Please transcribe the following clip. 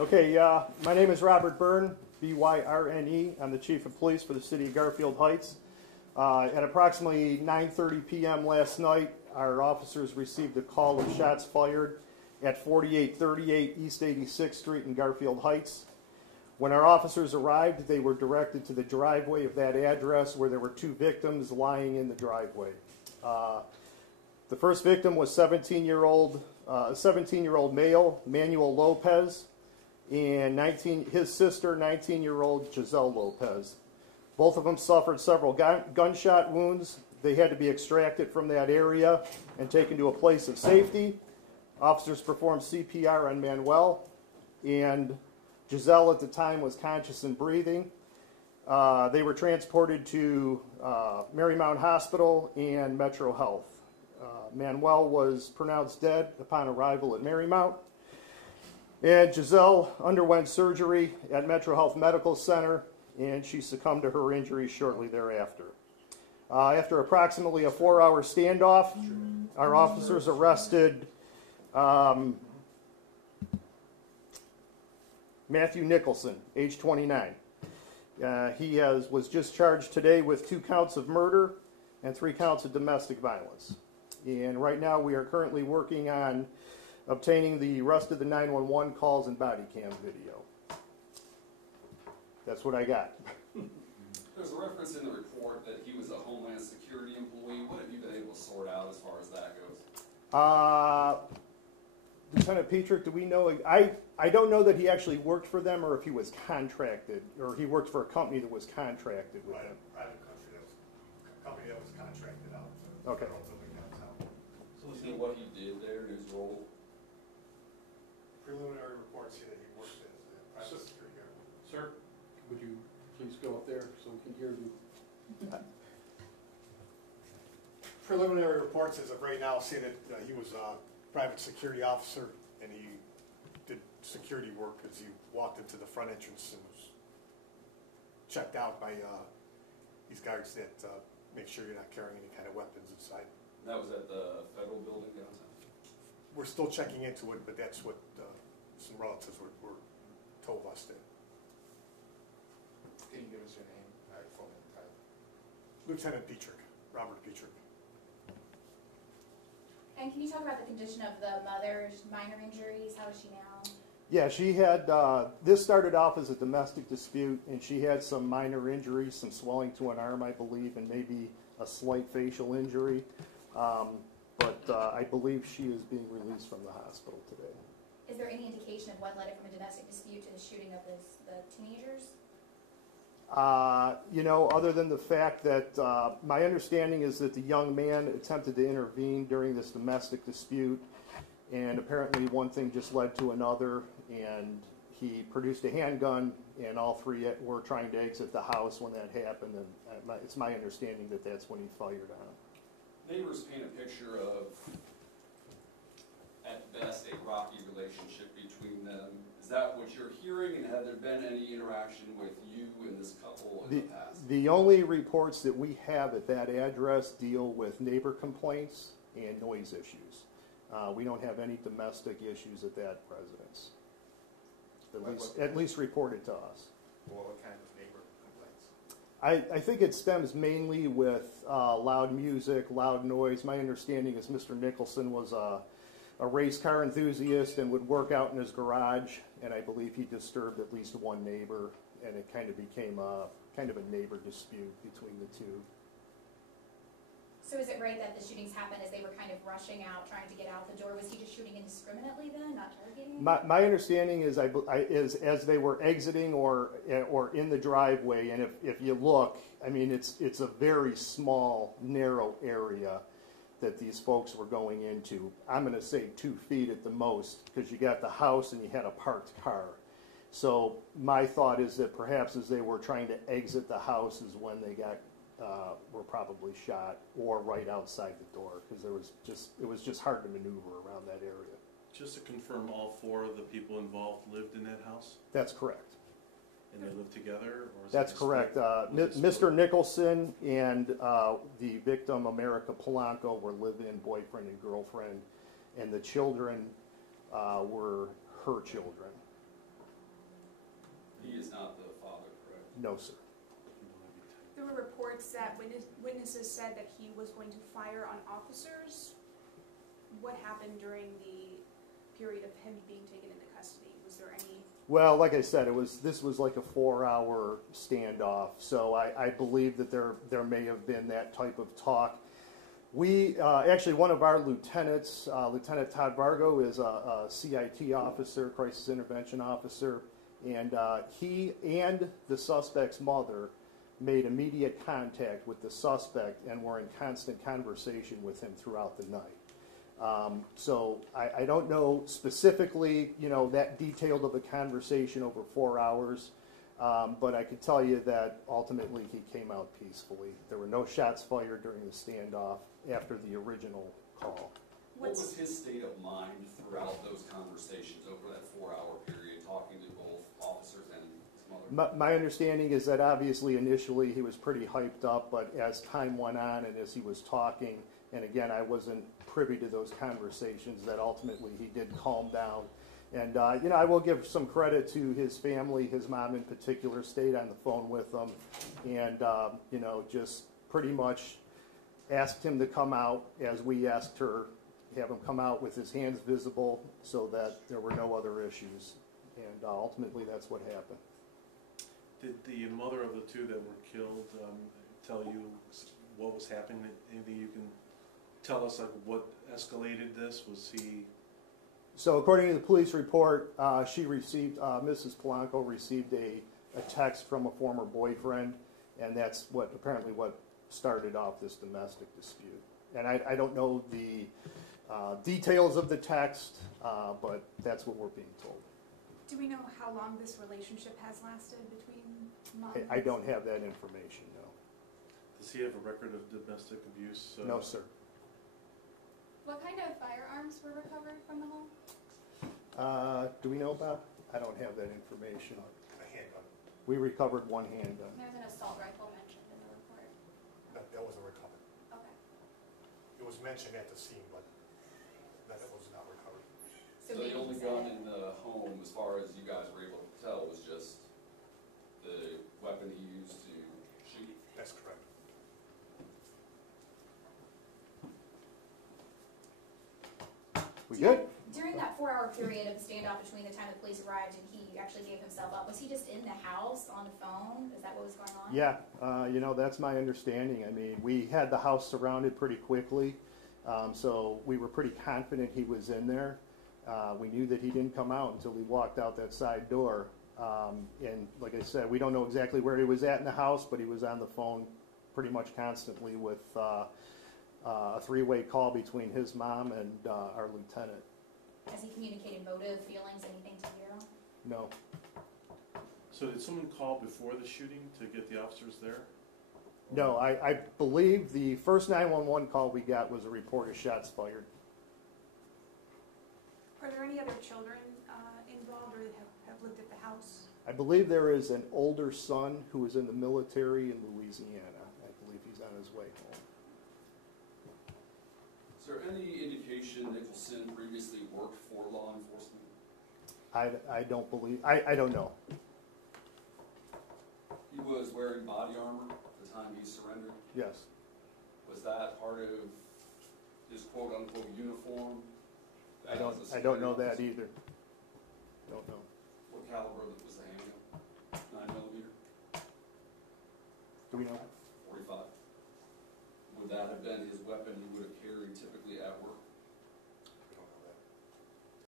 Okay, my name is Robert Byrne, B-Y-R-N-E. I'm the Chief of Police for the City of Garfield Heights. At approximately 9:30 p.m. last night, our officers received a call of shots fired at 4838 East 86th Street in Garfield Heights. When our officers arrived, they were directed to the driveway of that address where there were two victims lying in the driveway. The first victim was a 17-year-old male, Manuel Lopez, and his sister, 19-year-old Giselle Lopez. Both of them suffered several gunshot wounds. They had to be extracted from that area and taken to a place of safety. Officers performed CPR on Manuel, and Giselle at the time was conscious and breathing. They were transported to Marymount Hospital and Metro Health. Manuel was pronounced dead upon arrival at Marymount, and Giselle underwent surgery at Metro Health Medical Center, and she succumbed to her injuries shortly thereafter. After approximately a 4-hour standoff, our officers arrested Matthew Nicholson, age 29. He was just charged today with 2 counts of murder and 3 counts of domestic violence. And right now we are currently working on obtaining the rest of the 911 calls and body cam video. That's what I got. There's a reference in the report that he was a Homeland Security employee. What have you been able to sort out as far as that goes? Lieutenant Petrick, do we know? I don't know that he actually worked for them or if he was contracted, or he worked for a company that was contracted with them. Private company that was contracted out. Okay. So was he what he did there in his role? Preliminary reports say that he worked as a private security guard. Sir, would you please go up there so we can hear you? Preliminary reports as of right now say that he was a private security officer and he did security work as he walked into the front entrance and was checked out by these guards that make sure you're not carrying any kind of weapons inside. That was at the federal building downtown? We're still checking into it, but that's what some relatives were told us that. Can you give us your name, phone, and title? Lieutenant Petrick, Robert Petrick. And can you talk about the condition of the mother's minor injuries? How is she now? Yeah, she had, this started off as a domestic dispute, and she had some minor injuries, some swelling to an arm, I believe, and maybe a slight facial injury. But I believe she is being released from the hospital today. Is there any indication of what led it from a domestic dispute to the shooting of the teenagers? You know, other than the fact that my understanding is that the young man attempted to intervene during this domestic dispute, and apparently one thing just led to another, and he produced a handgun, and all 3 were trying to exit the house when that happened, and it's my understanding that that's when he fired on him. Neighbors paint a picture of, at best, a rocky relationship between them. Is that what you're hearing, and have there been any interaction with you and this couple in the past? The only reports that we have at that address deal with neighbor complaints and noise issues. We don't have any domestic issues at that residence, at least reported to us. Well, what kind of neighbor complaints? I think it stems mainly with loud music, loud noise. My understanding is Mr. Nicholson was a race car enthusiast and would work out in his garage, and I believe he disturbed at least one neighbor, and it kind of became a neighbor dispute between the two. So is it right that the shootings happened as they were kind of rushing out, trying to get out the door? Was he just shooting indiscriminately then, not targeting? My understanding is as they were exiting or in the driveway, and if you look, I mean it's a very small, narrow area that these folks were going into. I'm going to say 2 feet at the most, because you got the house and you had a parked car. So my thought is that perhaps as they were trying to exit the house is when they were probably shot, or right outside the door, because it was just hard to maneuver around that area. Just to confirm, all 4 of the people involved lived in that house? That's correct. And they lived together? Or That's correct. Mr. Nicholson and the victim, America Polanco, were live-in boyfriend and girlfriend, and the children were her children. He is not the father, correct? No, sir. There were reports that witnesses said that he was going to fire on officers. What happened during the period of him being taken into custody? Was there any? Well, like I said, this was like a 4-hour standoff, so I believe that there may have been that type of talk. We actually, one of our lieutenants, Lieutenant Todd Vargo, is a CIT officer, crisis intervention officer, and he and the suspect's mother made immediate contact with the suspect and were in constant conversation with him throughout the night. So I don't know specifically, that detailed of a conversation over 4 hours, but I can tell you that ultimately he came out peacefully. There were no shots fired during the standoff after the original call. What was his state of mind throughout those conversations over that 4-hour period, talking to both officers and his mother? My understanding is that obviously initially he was pretty hyped up, but as time went on and as he was talking, and again, I wasn't privy to those conversations, that ultimately he did calm down. And, I will give some credit to his family. His mom in particular stayed on the phone with him and, just pretty much asked him to come out as we asked her, have him come out with his hands visible so that there were no other issues. And ultimately that's what happened. Did the mother of the two that were killed tell you what was happening? Anything you can tell us, like what escalated this? Was he? So according to the police report, she received, Mrs. Polanco received a text from a former boyfriend, and that's apparently what started off this domestic dispute. And I don't know the details of the text, but that's what we're being told. Do we know how long this relationship has lasted between mom and I don't have that information, no. Does he have a record of domestic abuse? No, sir. What kind of firearms were recovered from the home? Do we know about? I don't have that information. A handgun. We recovered one handgun. There's an assault rifle mentioned in the report. That wasn't recovered. Okay. It was mentioned at the scene, but that it was not recovered. So the only gun in the home, as far as you guys were able to tell, was just the weapon he used to shoot? That's correct. We good? During that 4-hour period of the standoff between the time the police arrived and he actually gave himself up, was he just in the house on the phone? Is that what was going on? Yeah, that's my understanding. I mean, we had the house surrounded pretty quickly, so we were pretty confident he was in there. We knew that he didn't come out until he walked out that side door. And like I said, we don't know exactly where he was at in the house, but he was on the phone pretty much constantly with a 3-way call between his mom and our lieutenant. Has he communicated motive, feelings, anything to you? No. So did someone call before the shooting to get the officers there? No, I believe the first 911 call we got was a report of shots fired. Are there any other children involved or have lived at the house? I believe there is an older son who is in the military in Louisiana. I believe he's on his way home. Is there any indication Nicholson previously worked for law enforcement? I don't believe, I don't know. He was wearing body armor at the time he surrendered. Yes. Was that part of his quote-unquote uniform? I as a don't know security that officer? either. Don't know. What caliber was the handgun? 9mm? Do we know? 45. Would that have been his weapon he would have